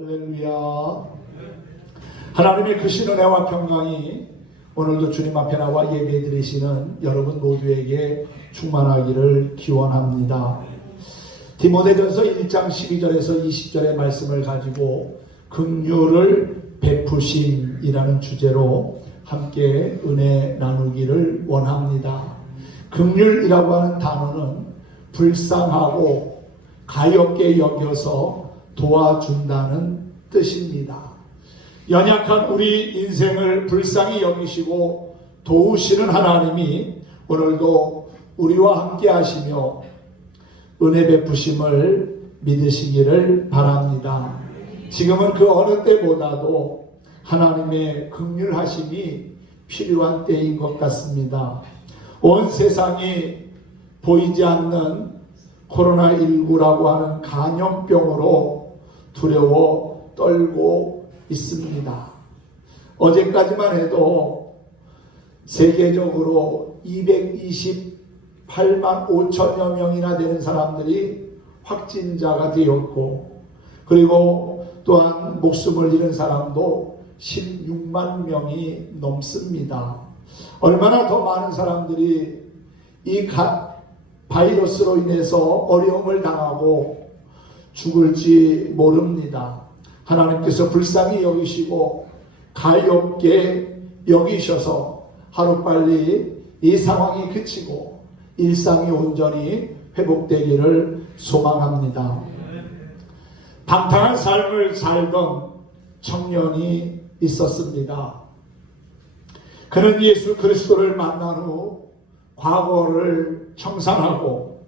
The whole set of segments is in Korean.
할렐루야. 하나님의 크신 은혜와 평강이 오늘도 주님 앞에 나와 예배 드리시는 여러분 모두에게 충만하기를 기원합니다. 디모데전서 1장 12절에서 20절의 말씀을 가지고 긍휼을 베푸심이라는 주제로 함께 은혜 나누기를 원합니다. 긍휼이라고 하는 단어는 불쌍하고 가엾게 여겨서 도와준다는 뜻입니다. 연약한 우리 인생을 불쌍히 여기시고 도우시는 하나님이 오늘도 우리와 함께 하시며 은혜 베푸심을 믿으시기를 바랍니다. 지금은 그 어느 때보다도 하나님의 긍휼하심이 필요한 때인 것 같습니다. 온 세상이 보이지 않는 코로나19라고 하는 감염병으로 두려워 떨고 있습니다. 어제까지만 해도 세계적으로 228만 5천여 명이나 되는 사람들이 확진자가 되었고, 그리고 또한 목숨을 잃은 사람도 16만 명이 넘습니다. 얼마나 더 많은 사람들이 이 바이러스로 인해서 어려움을 당하고 죽을지 모릅니다. 하나님께서 불쌍히 여기시고 가엾게 여기셔서 하루빨리 이 상황이 그치고 일상이 온전히 회복되기를 소망합니다. 방탕한 삶을 살던 청년이 있었습니다. 그는 예수 그리스도를 만난 후 과거를 청산하고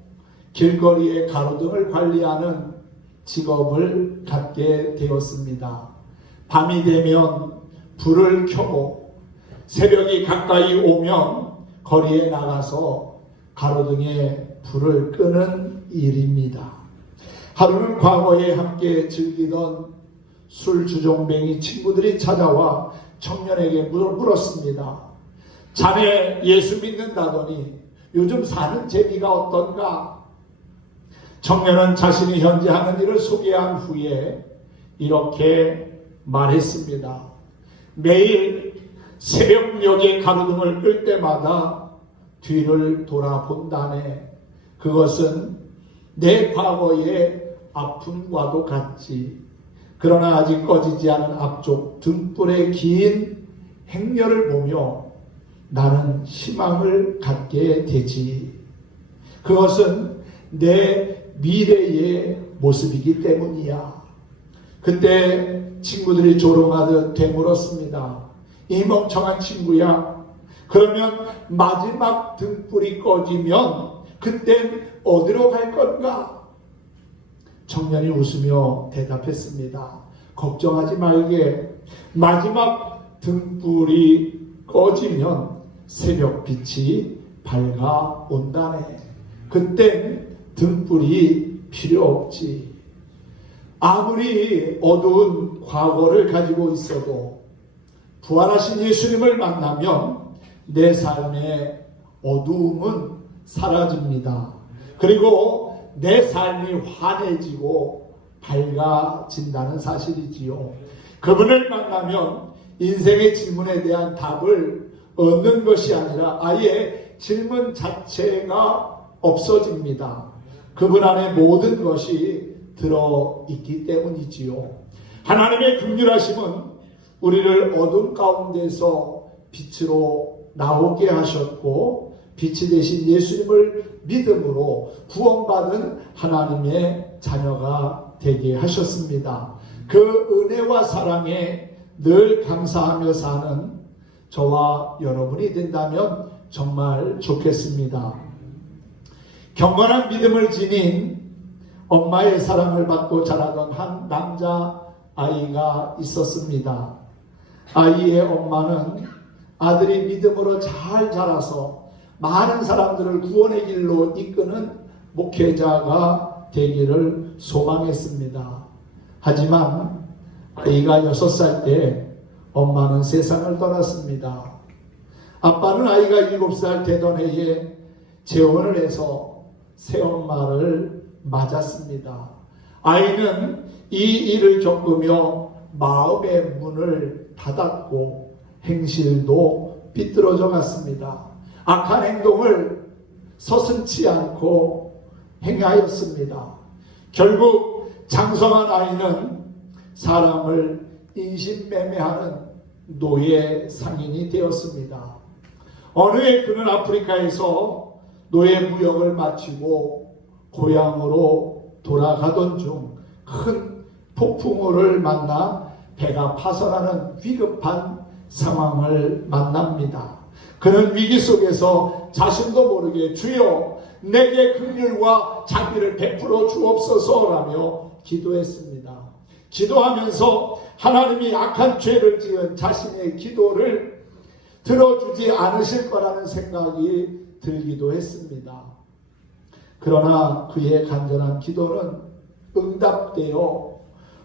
길거리의 가로등을 관리하는 직업을 갖게 되었습니다. 밤이 되면 불을 켜고 새벽이 가까이 오면 거리에 나가서 가로등에 불을 끄는 일입니다. 하루는 과거에 함께 즐기던 술 주정뱅이 친구들이 찾아와 청년에게 물었습니다. 자네 예수 믿는다더니 요즘 사는 재미가 어떤가? 청년은 자신이 현재 하는 일을 소개한 후에 이렇게 말했습니다. 매일 새벽녘에 가로등을 끌 때마다 뒤를 돌아본다네. 그것은 내 과거의 아픔과도 같지. 그러나 아직 꺼지지 않은 앞쪽 등불의 긴 행렬을 보며 나는 희망을 갖게 되지. 그것은 내 미래의 모습이기 때문이야. 그때 친구들이 조롱하듯 되물었습니다. 이 멍청한 친구야. 그러면 마지막 등불이 꺼지면 그땐 어디로 갈 건가? 청년이 웃으며 대답했습니다. 걱정하지 말게. 마지막 등불이 꺼지면 새벽빛이 밝아온다네. 그땐 등불이 필요 없지. 아무리 어두운 과거를 가지고 있어도 부활하신 예수님을 만나면 내 삶의 어두움은 사라집니다. 그리고 내 삶이 환해지고 밝아진다는 사실이지요. 그분을 만나면 인생의 질문에 대한 답을 얻는 것이 아니라 아예 질문 자체가 없어집니다. 그분 안에 모든 것이 들어있기 때문이지요. 하나님의 긍휼하심은 우리를 어둠 가운데서 빛으로 나오게 하셨고, 빛이 되신 예수님을 믿음으로 구원받은 하나님의 자녀가 되게 하셨습니다. 그 은혜와 사랑에 늘 감사하며 사는 저와 여러분이 된다면 정말 좋겠습니다. 경건한 믿음을 지닌 엄마의 사랑을 받고 자라던 한 남자 아이가 있었습니다. 아이의 엄마는 아들이 믿음으로 잘 자라서 많은 사람들을 구원의 길로 이끄는 목회자가 되기를 소망했습니다. 하지만 아이가 6살 때 엄마는 세상을 떠났습니다. 아빠는 아이가 7살 되던 해에 재혼을 해서 새엄마를 맞았습니다. 아이는 이 일을 겪으며 마음의 문을 닫았고 행실도 삐뚤어져 갔습니다. 악한 행동을 서슴지 않고 행하였습니다. 결국 장성한 아이는 사람을 인신매매하는 노예 상인이 되었습니다. 어느 해 그는 아프리카에서 노예 무역을 마치고 고향으로 돌아가던 중 큰 폭풍우를 만나 배가 파손하는 위급한 상황을 만납니다. 그는 위기 속에서 자신도 모르게 주여 내게 긍휼과 자비를 베풀어 주옵소서라며 기도했습니다. 기도하면서 하나님이 악한 죄를 지은 자신의 기도를 들어주지 않으실 거라는 생각이 들기도 했습니다. 그러나 그의 간절한 기도는 응답되어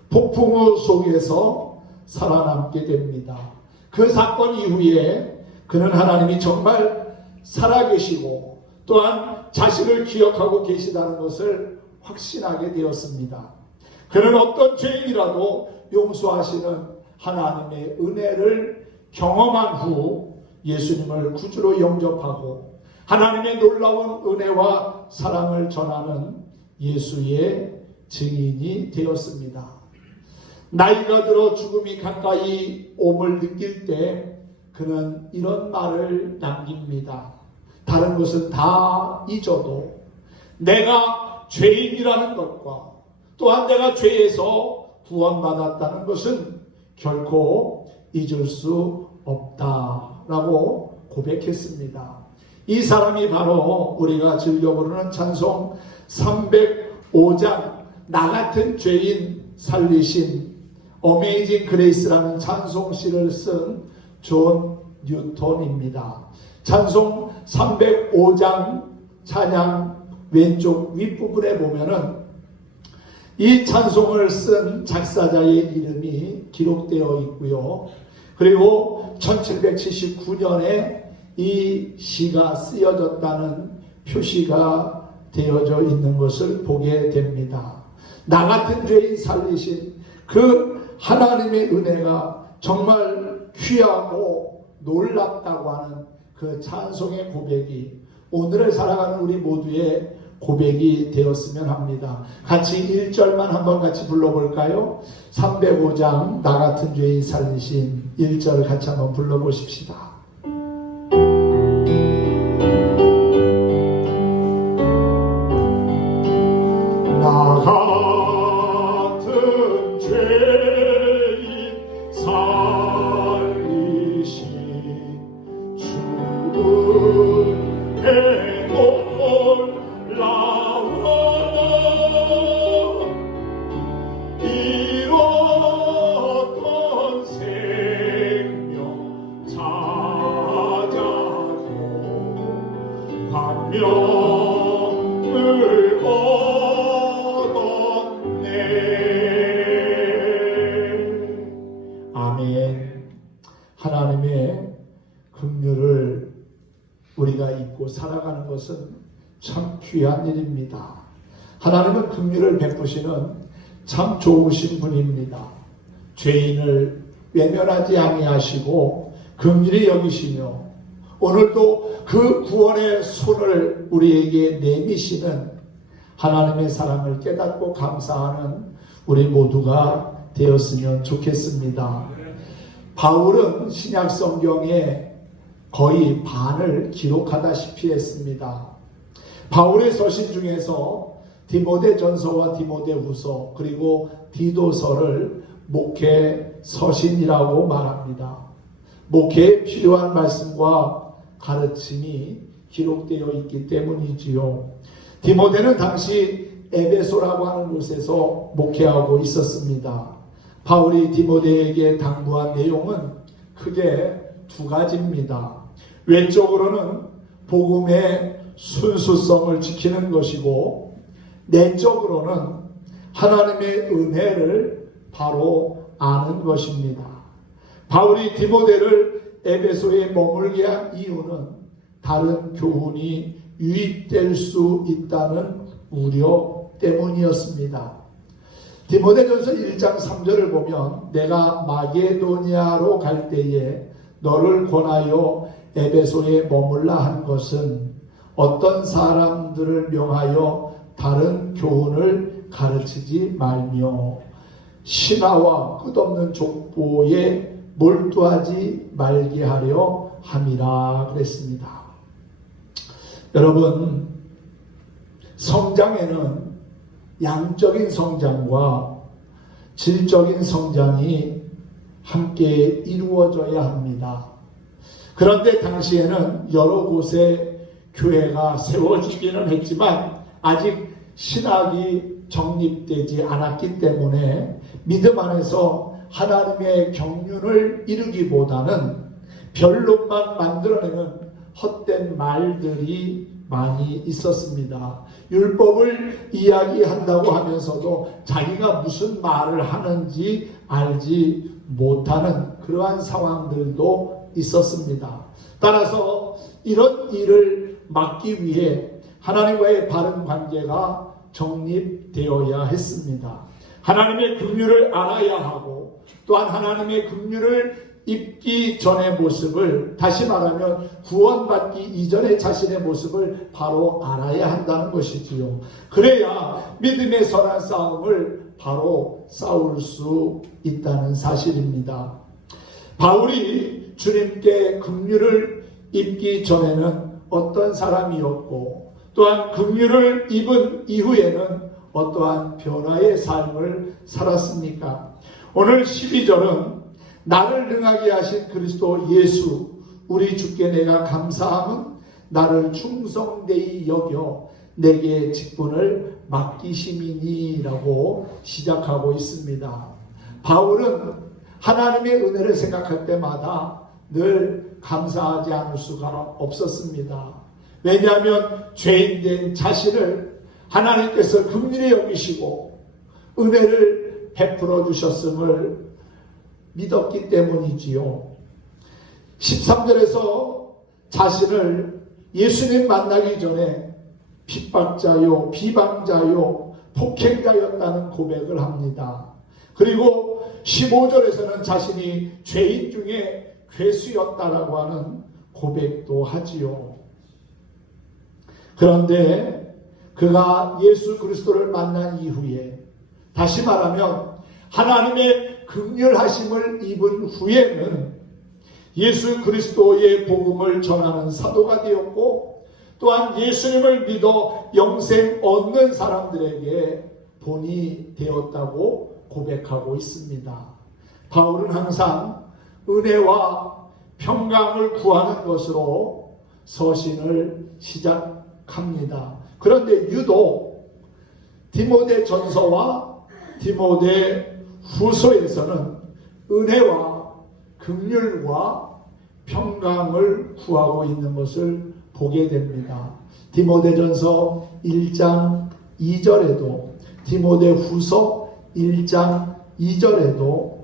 폭풍우 속에서 살아남게 됩니다. 그 사건 이후에 그는 하나님이 정말 살아계시고 또한 자신을 기억하고 계시다는 것을 확신하게 되었습니다. 그는 어떤 죄인이라도 용서하시는 하나님의 은혜를 경험한 후 예수님을 구주로 영접하고 하나님의 놀라운 은혜와 사랑을 전하는 예수의 증인이 되었습니다. 나이가 들어 죽음이 가까이 옴을 느낄 때 그는 이런 말을 남깁니다. 다른 것은 다 잊어도 내가 죄인이라는 것과 또한 내가 죄에서 구원받았다는 것은 결코 잊을 수 없다라고 고백했습니다. 이 사람이 바로 우리가 즐겨 부르는 찬송 305장 나 같은 죄인 살리신 어메이징 그레이스라는 찬송시를 쓴 존 뉴턴입니다. 찬송 305장 찬양 왼쪽 윗부분에 보면은 이 찬송을 쓴 작사자의 이름이 기록되어 있고요. 그리고 1779년에 이 시가 쓰여졌다는 표시가 되어져 있는 것을 보게 됩니다. 나 같은 죄인 살리신 그 하나님의 은혜가 정말 귀하고 놀랍다고 하는 그 찬송의 고백이 오늘을 살아가는 우리 모두의 고백이 되었으면 합니다. 같이 1절만 한번 같이 불러볼까요? 305장 나 같은 죄인 살리신 1절 같이 한번 불러보십시다. 나 같은 죄인 살리신 주의 놀라워 잃었던 생명 찾아고 광명을 얻었네. 아멘. 하나님의 긍휼을 우리가 잊고 살아가는 것은 참 귀한 일입니다. 하나님은 긍휼을 베푸시는 참 좋으신 분입니다. 죄인을 외면하지 아니하시고 긍휼히 여기시며 오늘도 그 구원의 손을 우리에게 내미시는 하나님의 사랑을 깨닫고 감사하는 우리 모두가 되었으면 좋겠습니다. 바울은 신약 성경에 거의 반을 기록하다시피 했습니다. 바울의 서신 중에서 디모데전서와 디모데후서 그리고 디도서를 목회 서신이라고 말합니다. 목회에 필요한 말씀과 가르침이 기록되어 있기 때문이지요. 디모데는 당시 에베소라고 하는 곳에서 목회하고 있었습니다. 바울이 디모데에게 당부한 내용은 크게 두 가지입니다. 왼쪽으로는 복음의 순수성을 지키는 것이고 내적으로는 하나님의 은혜를 바로 아는 것입니다. 바울이 디모데를 에베소에 머물게 한 이유는 다른 교훈이 유입될 수 있다는 우려 때문이었습니다. 디모데전서 1장 3절을 보면 내가 마게도니아로 갈 때에 너를 권하여 에베소에 머물라 한 것은 어떤 사람들을 명하여 다른 교훈을 가르치지 말며 신화와 끝없는 족보에 몰두하지 말게 하려 함이라 그랬습니다. 여러분, 성장에는 양적인 성장과 질적인 성장이 함께 이루어져야 합니다. 그런데 당시에는 여러 곳에 교회가 세워지기는 했지만 아직 신학이 정립되지 않았기 때문에 믿음 안에서 하나님의 경륜을 이루기보다는 변론만 만들어내는 헛된 말들이 많이 있었습니다. 율법을 이야기한다고 하면서도 자기가 무슨 말을 하는지 알지 못하는 그러한 상황들도 있었습니다. 따라서 이런 일을 막기 위해 하나님과의 바른 관계가 정립되어야 했습니다. 하나님의 긍휼을 알아야 하고 또한 하나님의 긍휼을 입기 전의 모습을, 다시 말하면 구원받기 이전의 자신의 모습을 바로 알아야 한다는 것이지요. 그래야 믿음의 선한 싸움을 바로 싸울 수 있다는 사실입니다. 바울이 주님께 긍휼을 입기 전에는 어떤 사람이었고 또한 긍휼을 입은 이후에는 어떠한 변화의 삶을 살았습니까? 오늘 12절은 나를 능하게 하신 그리스도 예수 우리 주께 내가 감사함은 나를 충성되이 여겨 내게 직분을 맡기심이니라고 시작하고 있습니다. 바울은 하나님의 은혜를 생각할 때마다 늘 감사하지 않을 수가 없었습니다. 왜냐하면 죄인된 자신을 하나님께서 긍휼히 여기시고 은혜를 베풀어 주셨음을 믿었기 때문이지요. 13절에서 자신을 예수님 만나기 전에 핍박자요, 비방자요, 폭행자였다는 고백을 합니다. 그리고 15절에서는 자신이 죄인 중에 괴수였다라고 하는 고백도 하지요. 그런데 그가 예수 그리스도를 만난 이후에, 다시 말하면 하나님의 긍휼하심을 입은 후에는 예수 그리스도의 복음을 전하는 사도가 되었고 또한 예수님을 믿어 영생 얻는 사람들에게 본이 되었다고 고백하고 있습니다. 바울은 항상 은혜와 평강을 구하는 것으로 서신을 시작합니다. 그런데 유독 디모데 전서와 디모데 후서에서는 은혜와 긍휼과 평강을 구하고 있는 것을 보게 됩니다. 디모데전서 1장 2절에도 디모데 후서 1장 2절에도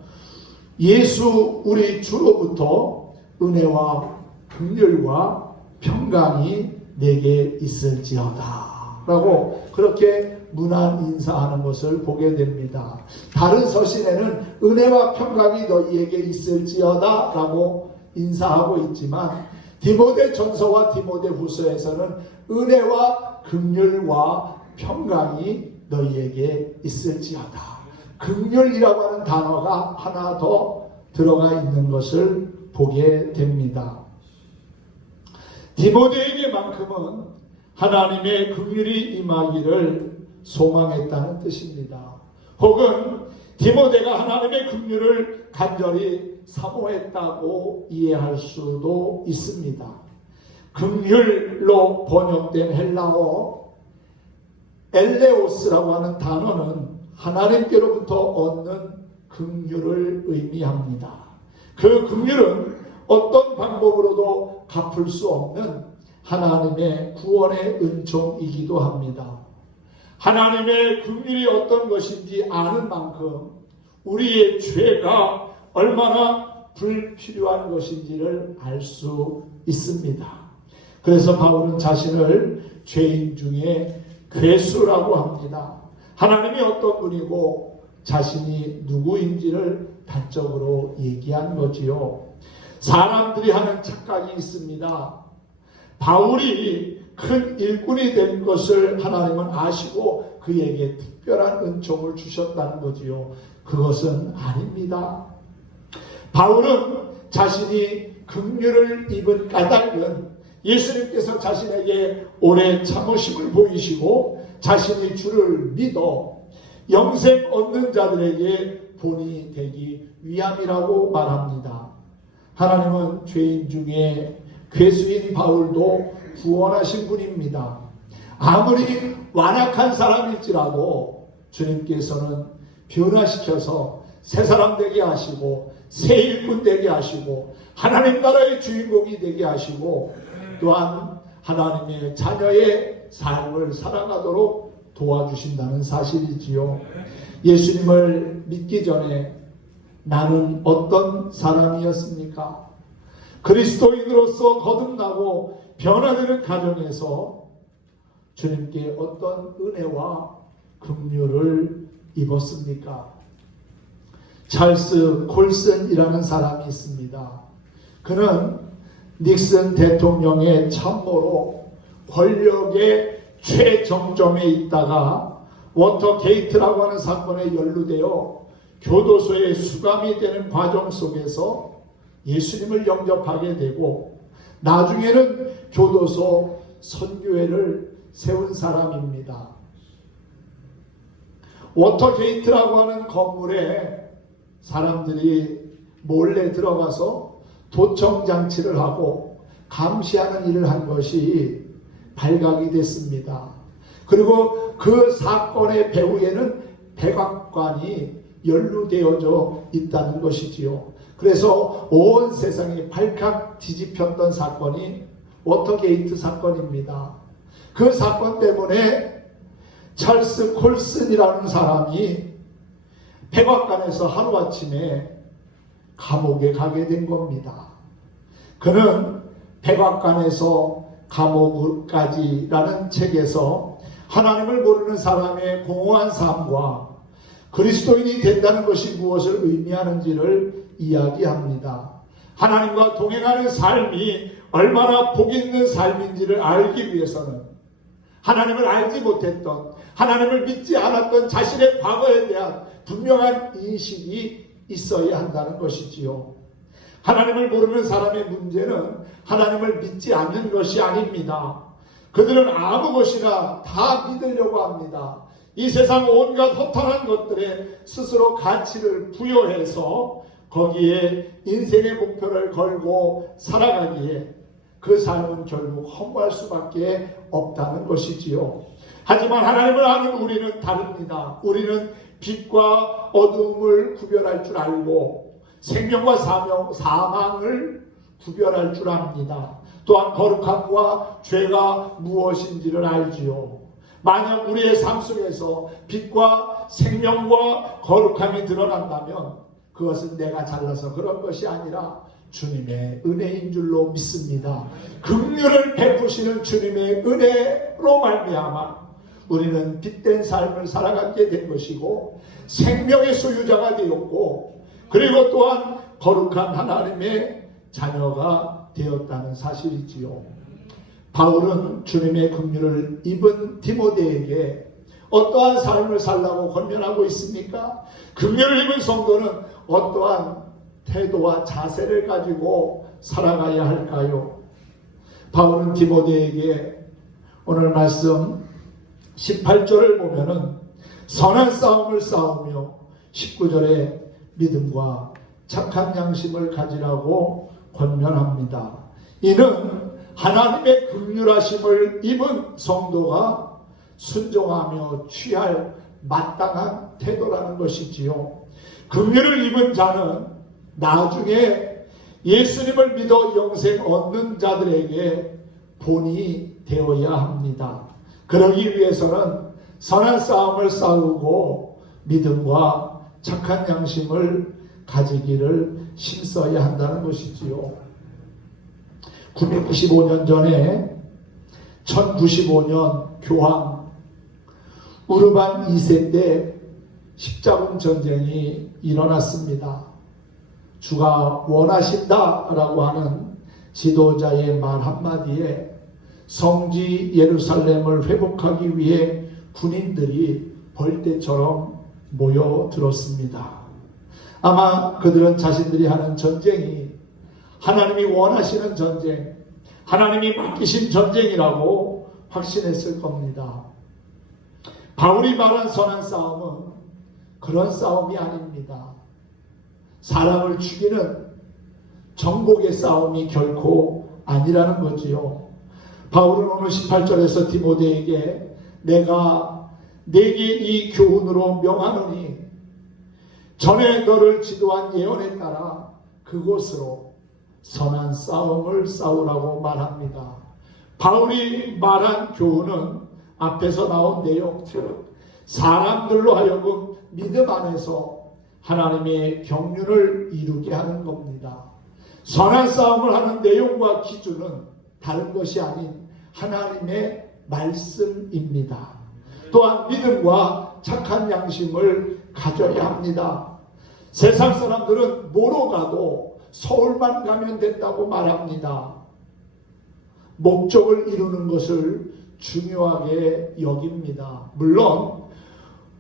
예수 우리 주로부터 은혜와 긍휼과 평강이 내게 있을지어다 라고 그렇게 문안 인사하는 것을 보게 됩니다. 다른 서신에는 은혜와 평강이 너희에게 있을지어다 라고 인사하고 있지만 디모데 전서와 디모데 후서에서는 은혜와 긍휼과 평강이 너희에게 있을지어다. 긍휼이라고 하는 단어가 하나 더 들어가 있는 것을 보게 됩니다. 디모데에게만큼은 하나님의 긍휼이 임하기를 소망했다는 뜻입니다. 혹은 디모데가 하나님의 긍휼을 간절히 사모했다고 이해할 수도 있습니다. 긍휼로 번역된 헬라어 엘레오스라고 하는 단어는 하나님께로부터 얻는 긍휼을 의미합니다. 그 긍휼은 어떤 방법으로도 갚을 수 없는 하나님의 구원의 은총이기도 합니다. 하나님의 긍휼이 어떤 것인지 아는 만큼 우리의 죄가 얼마나 불필요한 것인지를 알 수 있습니다. 그래서 바울은 자신을 죄인 중에 괴수라고 합니다. 하나님이 어떤 분이고 자신이 누구인지를 단적으로 얘기한 거지요. 사람들이 하는 착각이 있습니다. 바울이 큰 일꾼이 된 것을 하나님은 아시고 그에게 특별한 은총을 주셨다는 거지요. 그것은 아닙니다. 바울은 자신이 긍휼을 입은 까닭은 예수님께서 자신에게 오래 참으심을 보이시고 자신이 주를 믿어 영생 얻는 자들에게 본이 되기 위함이라고 말합니다. 하나님은 죄인 중에 괴수인 바울도 구원하신 분입니다. 아무리 완악한 사람일지라도 주님께서는 변화시켜서 새 사람 되게 하시고 새 일꾼 되게 하시고 하나님 나라의 주인공이 되게 하시고 또한 하나님의 자녀의 삶을 살아가도록 도와주신다는 사실이지요. 예수님을 믿기 전에 나는 어떤 사람이었습니까? 그리스도인으로서 거듭나고 변화되는 가정에서 주님께 어떤 은혜와 긍휼을 입었습니까? 찰스 콜슨이라는 사람이 있습니다. 그는 닉슨 대통령의 참모로 권력의 최정점에 있다가 워터게이트라고 하는 사건에 연루되어 교도소에 수감이 되는 과정 속에서 예수님을 영접하게 되고 나중에는 교도소 선교회를 세운 사람입니다. 워터게이트라고 하는 건물에 사람들이 몰래 들어가서 도청장치를 하고 감시하는 일을 한 것이 발각이 됐습니다. 그리고 그 사건의 배후에는 백악관이 연루되어져 있다는 것이지요. 그래서 온 세상이 발칵 뒤집혔던 사건이 워터게이트 사건입니다. 그 사건 때문에 찰스 콜슨이라는 사람이 백악관에서 하루아침에 감옥에 가게 된 겁니다. 그는 백악관에서 감옥까지라는 책에서 하나님을 모르는 사람의 공허한 삶과 그리스도인이 된다는 것이 무엇을 의미하는지를 이야기합니다. 하나님과 동행하는 삶이 얼마나 복 있는 삶인지를 알기 위해서는 하나님을 알지 못했던, 하나님을 믿지 않았던 자신의 과거에 대한 분명한 인식이 있어야 한다는 것이지요. 하나님을 모르는 사람의 문제는 하나님을 믿지 않는 것이 아닙니다. 그들은 아무 것이나 다 믿으려고 합니다. 이 세상 온갖 허탄한 것들에 스스로 가치를 부여해서 거기에 인생의 목표를 걸고 살아가기에 그 삶은 결국 허무할 수밖에 없다는 것이지요. 하지만 하나님을 아는 우리는 다릅니다. 우리는 빛과 어둠을 구별할 줄 알고 생명과 사망을 구별할 줄 압니다. 또한 거룩함과 죄가 무엇인지를 알지요. 만약 우리의 삶 속에서 빛과 생명과 거룩함이 드러난다면 그것은 내가 잘나서 그런 것이 아니라 주님의 은혜인 줄로 믿습니다. 긍휼을 베푸시는 주님의 은혜로 말미암아 우리는 빛된 삶을 살아가게 된 것이고 생명의 소유자가 되었고 그리고 또한 거룩한 하나님의 자녀가 되었다는 사실이지요. 바울은 주님의 긍휼을 입은 디모데에게 어떠한 삶을 살라고 권면하고 있습니까? 긍휼을 입은 성도는 어떠한 태도와 자세를 가지고 살아가야 할까요? 바울은 디모데에게 오늘 말씀 18절을 보면은 선한 싸움을 싸우며 19절에 믿음과 착한 양심을 가지라고 권면합니다. 이는 하나님의 긍휼하심을 입은 성도가 순종하며 취할 마땅한 태도라는 것이지요. 긍휼을 입은 자는 나중에 예수님을 믿어 영생 얻는 자들에게 본이 되어야 합니다. 그러기 위해서는 선한 싸움을 싸우고 믿음과 착한 양심을 가지기를 힘써야 한다는 것이지요. 995년 전에 1095년 교황 우르반 2세 때 십자군 전쟁이 일어났습니다. 주가 원하신다라고 하는 지도자의 말 한마디에 성지 예루살렘을 회복하기 위해 군인들이 벌떼처럼 모여들었습니다. 아마 그들은 자신들이 하는 전쟁이 하나님이 원하시는 전쟁, 하나님이 맡기신 전쟁이라고 확신했을 겁니다. 바울이 말한 선한 싸움은 그런 싸움이 아닙니다. 사람을 죽이는 정복의 싸움이 결코 아니라는 거지요. 바울은 오늘 18절에서 디모데에게 내가 내게 이 교훈으로 명하노니 전에 너를 지도한 예언에 따라 그곳으로 선한 싸움을 싸우라고 말합니다. 바울이 말한 교훈은 앞에서 나온 내용, 즉 사람들로 하여금 믿음 안에서 하나님의 경륜을 이루게 하는 겁니다. 선한 싸움을 하는 내용과 기준은 다른 것이 아닌 하나님의 말씀입니다. 또한 믿음과 착한 양심을 가져야 합니다. 세상 사람들은 뭐로 가도 서울만 가면 된다고 말합니다. 목적을 이루는 것을 중요하게 여깁니다. 물론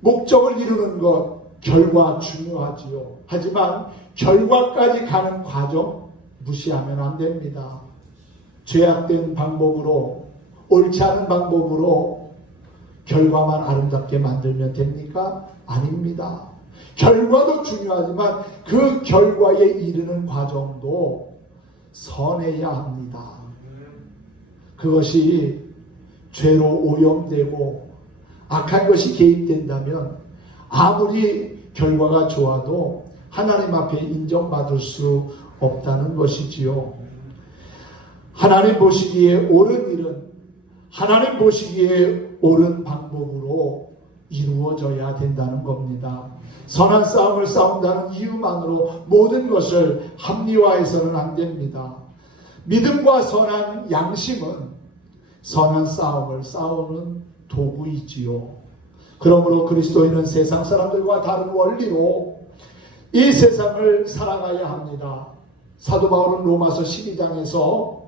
목적을 이루는 것 결과 중요하지요. 하지만 결과까지 가는 과정 무시하면 안 됩니다. 죄악된 방법으로, 옳지 않은 방법으로 결과만 아름답게 만들면 됩니까? 아닙니다. 결과도 중요하지만 그 결과에 이르는 과정도 선해야 합니다. 그것이 죄로 오염되고 악한 것이 개입된다면 아무리 결과가 좋아도 하나님 앞에 인정받을 수 없다는 것이지요. 하나님 보시기에 옳은 일은 하나님 보시기에 옳은 방법으로 이루어져야 된다는 겁니다. 선한 싸움을 싸운다는 이유만으로 모든 것을 합리화해서는 안 됩니다. 믿음과 선한 양심은 선한 싸움을 싸우는 도구이지요. 그러므로 그리스도인은 세상 사람들과 다른 원리로 이 세상을 살아가야 합니다. 사도 바울은 로마서 12장에서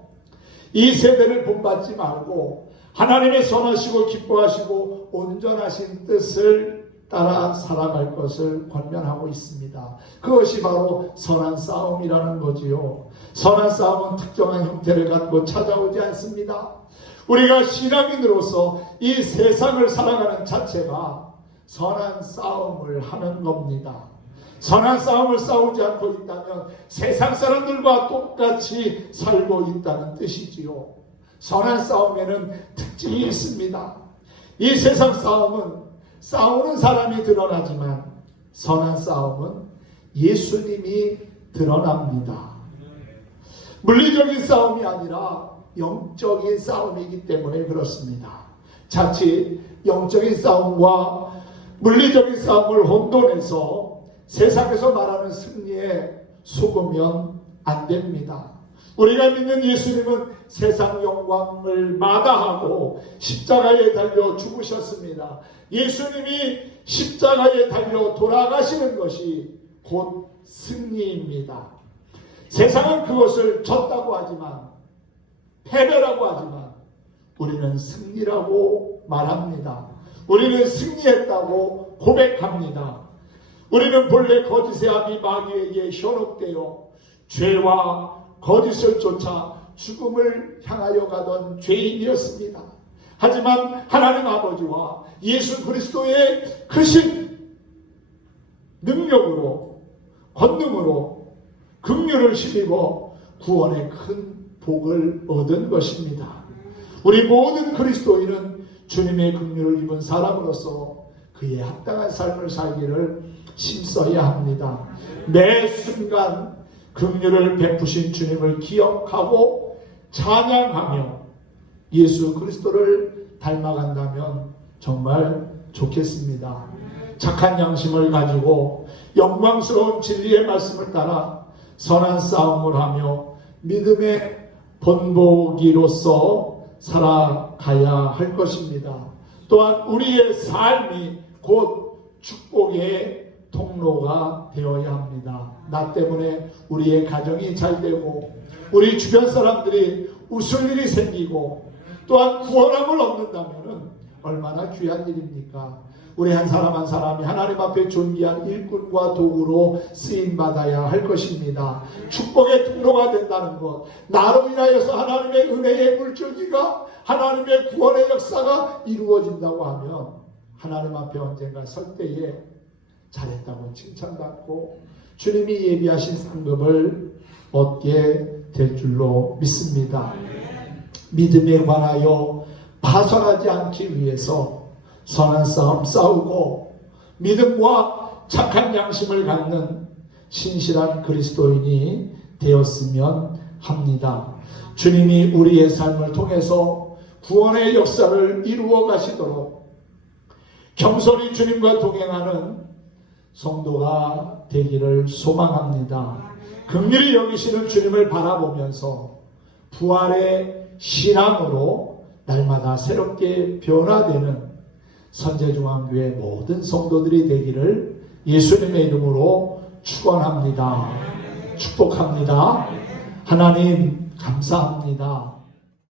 이 세대를 본받지 말고 하나님의 선하시고 기뻐하시고 온전하신 뜻을 따라 살아갈 것을 권면하고 있습니다. 그것이 바로 선한 싸움이라는 거지요. 선한 싸움은 특정한 형태를 갖고 찾아오지 않습니다. 우리가 신앙인으로서 이 세상을 살아가는 자체가 선한 싸움을 하는 겁니다. 선한 싸움을 싸우지 않고 있다면 세상 사람들과 똑같이 살고 있다는 뜻이지요. 선한 싸움에는 특징이 있습니다. 이 세상 싸움은 싸우는 사람이 드러나지만 선한 싸움은 예수님이 드러납니다. 물리적인 싸움이 아니라 영적인 싸움이기 때문에 그렇습니다. 자칫 영적인 싸움과 물리적인 싸움을 혼돈해서 세상에서 말하는 승리에 속으면 안 됩니다. 우리가 믿는 예수님은 세상 영광을 마다하고 십자가에 달려 죽으셨습니다. 예수님이 십자가에 달려 돌아가시는 것이 곧 승리입니다. 세상은 그것을 졌다고 하지만, 패배라고 하지만 우리는 승리라고 말합니다. 우리는 승리했다고 고백합니다. 우리는 본래 거짓의 아비 마귀에게 현혹되어 죄와 거짓을 쫓아 죽음을 향하여 가던 죄인이었습니다. 하지만 하나님 아버지와 예수 그리스도의 크신 능력으로, 권능으로 긍휼을 힘입어 구원의 큰 복을 얻은 것입니다. 우리 모든 그리스도인은 주님의 긍휼을 입은 사람으로서 그에 합당한 삶을 살기를 힘써야 합니다. 매 순간 긍휼을 베푸신 주님을 기억하고 찬양하며 예수 그리스도를 닮아간다면 정말 좋겠습니다. 착한 양심을 가지고 영광스러운 진리의 말씀을 따라 선한 싸움을 하며 믿음의 본보기로서 살아가야 할 것입니다. 또한 우리의 삶이 곧 축복의 통로가 되어야 합니다. 나 때문에 우리의 가정이 잘 되고 우리 주변 사람들이 웃을 일이 생기고 또한 구원함을 얻는다면 얼마나 귀한 일입니까? 우리 한 사람 한 사람이 하나님 앞에 존귀한 일꾼과 도구로 쓰임받아야 할 것입니다. 축복의 통로가 된다는 것, 나로 인하여서 하나님의 은혜의 물줄기가, 하나님의 구원의 역사가 이루어진다고 하면 하나님 앞에 언젠가 설 때에 잘했다고 칭찬받고 주님이 예비하신 상급을 얻게 될 줄로 믿습니다. 믿음에 관하여 파선하지 않기 위해서 선한 싸움 싸우고 믿음과 착한 양심을 갖는 신실한 그리스도인이 되었으면 합니다. 주님이 우리의 삶을 통해서 구원의 역사를 이루어 가시도록 겸손히 주님과 동행하는 성도가 되기를 소망합니다. 긍휼히 여기시는 주님을 바라보면서 부활의 신앙으로 날마다 새롭게 변화되는 선제중앙교회 모든 성도들이 되기를 예수님의 이름으로 축원합니다. 축복합니다. 하나님 감사합니다.